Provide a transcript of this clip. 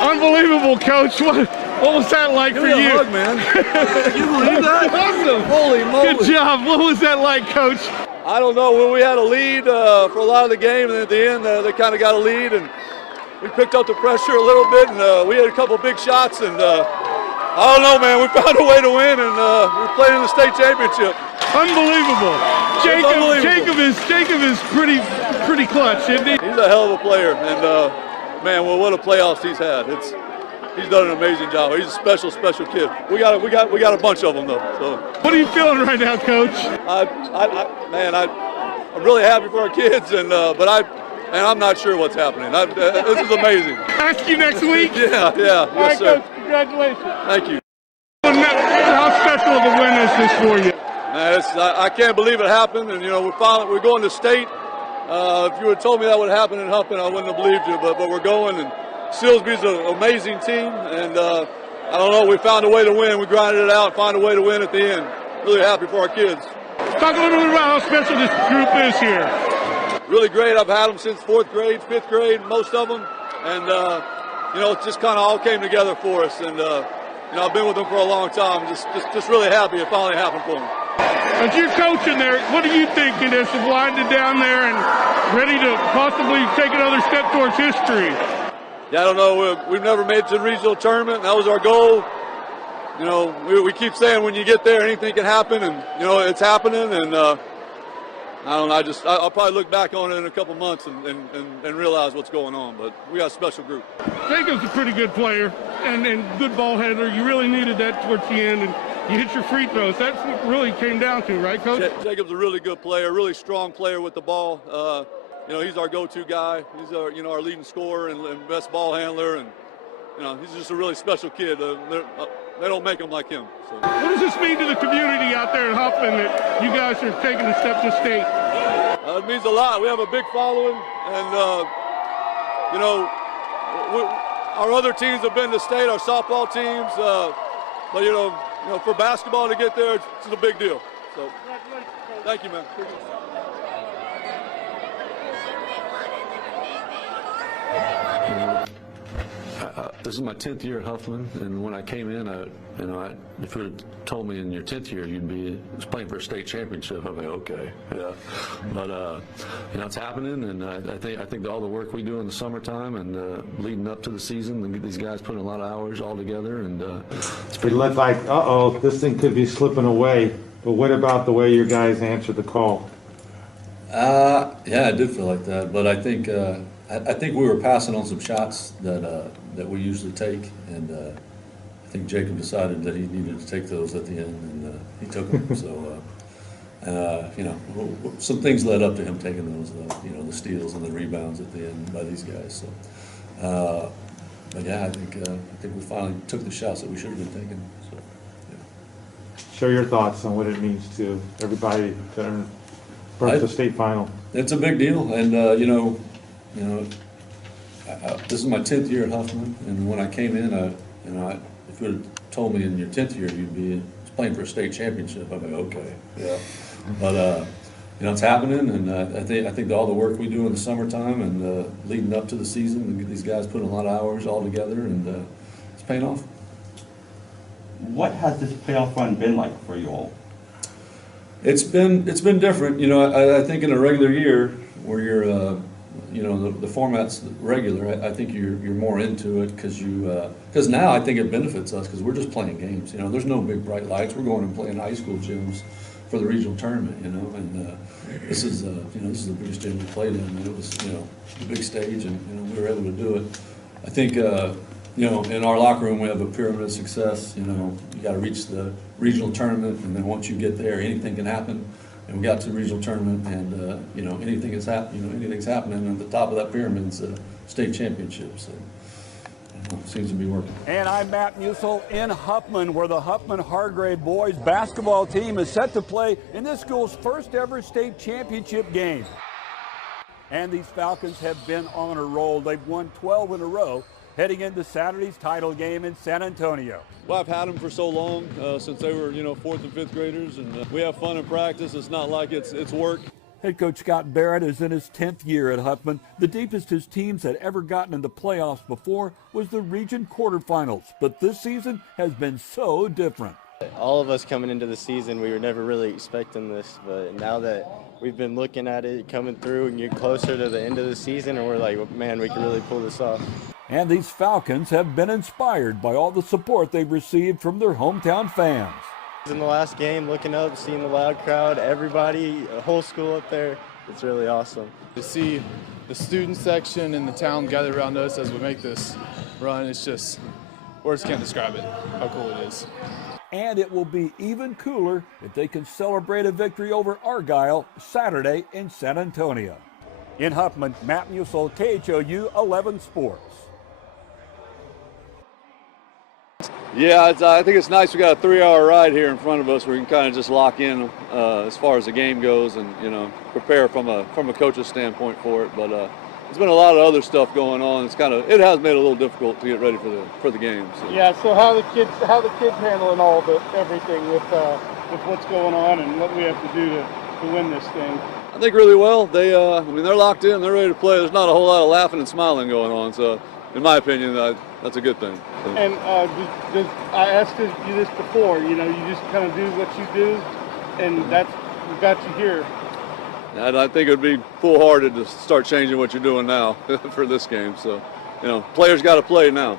Unbelievable, Coach. What was that like for you? Give me a hug, man. You believe that? Awesome. Holy moly. Good job. What was that like, Coach? I don't know. Well, we had a lead for a lot of the game, and at the end, they kind of got a lead, and we picked up the pressure a little bit, and we had a couple big shots, and I don't know, man. We found a way to win, and we're playing in the state championship. Unbelievable. Jacob is pretty clutch, isn't he? He's a hell of a player, and man, well, what a playoffs he's had. He's done an amazing job. He's a special kid. We got a bunch of them though. So. What are you feeling right now, Coach? I'm really happy for our kids, and I'm not sure what's happening. This is amazing. Ask you next week. Yeah. All right, Sir. Coach. Congratulations. Thank you. How special of a win is this for you? Man, I can't believe it happened, and we're going to state. If you had told me that would happen in Huffman, I wouldn't have believed you. But we're going, and Silsbee's an amazing team, and I don't know. We found a way to win. We grinded it out, find a way to win at the end. Really happy for our kids. Talk a little bit about how special this group is here. Really great. I've had them since 4th grade, 5th grade, most of them, and it just kind of all came together for us. And I've been with them for a long time. Just really happy it finally happened for them. As you're coaching there, what are you thinking as of winding down there and ready to possibly take another step towards history? Yeah, I don't know. We've never made it to the regional tournament. That was our goal. We keep saying when you get there, anything can happen, and it's happening. And I don't know. I'll probably look back on it in a couple months and realize what's going on. But we got a special group. Jacob's a pretty good player and good ball handler. You really needed that towards the end, and you hit your free throws. That's what really came down to, right, Coach? Jacob's a really good player, really strong player with the ball. He's our go-to guy. He's our leading scorer and best ball handler, and he's just a really special kid. They don't make him like him. So. What does this mean to the community out there in Huffman that you guys are taking a step to state? It means a lot. We have a big following, and our other teams have been to state, our softball teams, but for basketball to get there, it's a big deal. So, thank you, man. This is my 10th year at Huffman, and when I came in, if you had told me in your 10th year you'd be playing for a state championship, I'm like, okay, yeah. But it's happening, and I think all the work we do in the summertime and leading up to the season, these guys putting a lot of hours all together, and it's pretty. It looked like, this thing could be slipping away. But what about the way your guys answered the call? Yeah, I did feel like that, but I think we were passing on some shots that we usually take, and I think Jacob decided that he needed to take those at the end, and he took them. So, some things led up to him taking those, the steals and the rebounds at the end by these guys. So, but yeah, I think we finally took the shots that we should have been taking. So, yeah. Share your thoughts on what it means to everybody to earn the state final. It's a big deal, and this is my 10th year at Huffman, and when I came in, if you had told me in your 10th year you'd be playing for a state championship, I'd be okay, yeah. But it's happening, and I think all the work we do in the summertime and leading up to the season, these guys putting a lot of hours all together, and it's paying off. What has this playoff run been like for you all? It's been different. I think in a regular year where you're the format's regular, I think you're more into it because now I think it benefits us because we're just playing games. There's no big bright lights. We're going and playing high school gyms for the regional tournament. And this is the biggest gym we played in. And it was the big stage, and we were able to do it. I think in our locker room we have a pyramid of success. You got to reach the regional tournament, and then once you get there, anything can happen. And we got to the regional tournament, and anything's happening. And at the top of that pyramid is a state championship. So it seems to be working. And I'm Matt Musil in Huffman, where the Huffman Hargrave boys basketball team is set to play in this school's first ever state championship game. And these Falcons have been on a roll. They've won 12 in a row, heading into Saturday's title game in San Antonio. Well, I've had them for so long, since they were, 4th and 5th graders, and we have fun in practice. It's not like it's work. Head coach Scott Barrett is in his 10th year at Huffman. The deepest his teams had ever gotten in the playoffs before was the region quarterfinals, but this season has been so different. All of us coming into the season, we were never really expecting this, but now that we've been looking at it coming through and get closer to the end of the season, and we're like, man, we can really pull this off. And these Falcons have been inspired by all the support they've received from their hometown fans. In the last game, looking up, seeing the loud crowd, everybody, the whole school up there, it's really awesome. To see the student section and the town gather around us as we make this run, it's just, words can't describe it, how cool it is. And it will be even cooler if they can celebrate a victory over Argyle Saturday in San Antonio. In Huffman, Matt Musel, KHOU 11 Sports. Yeah, I think it's nice we got a 3-hour ride here in front of us where we can kind of just lock in as far as the game goes and, you know, prepare from a coach's standpoint for it. But there's been a lot of other stuff going on. It has made it a little difficult to get ready for the game. So. Yeah. So how the kids handling all everything with what's going on and what we have to do to win this thing? I think really well. They're locked in. They're ready to play. There's not a whole lot of laughing and smiling going on. So, in my opinion, that's a good thing. So. And I asked you this before. You know, you just kind of do what you do, and that's what got you here. And I think it would be foolhardy to start changing what you're doing now for this game. So, you know, players got to play now.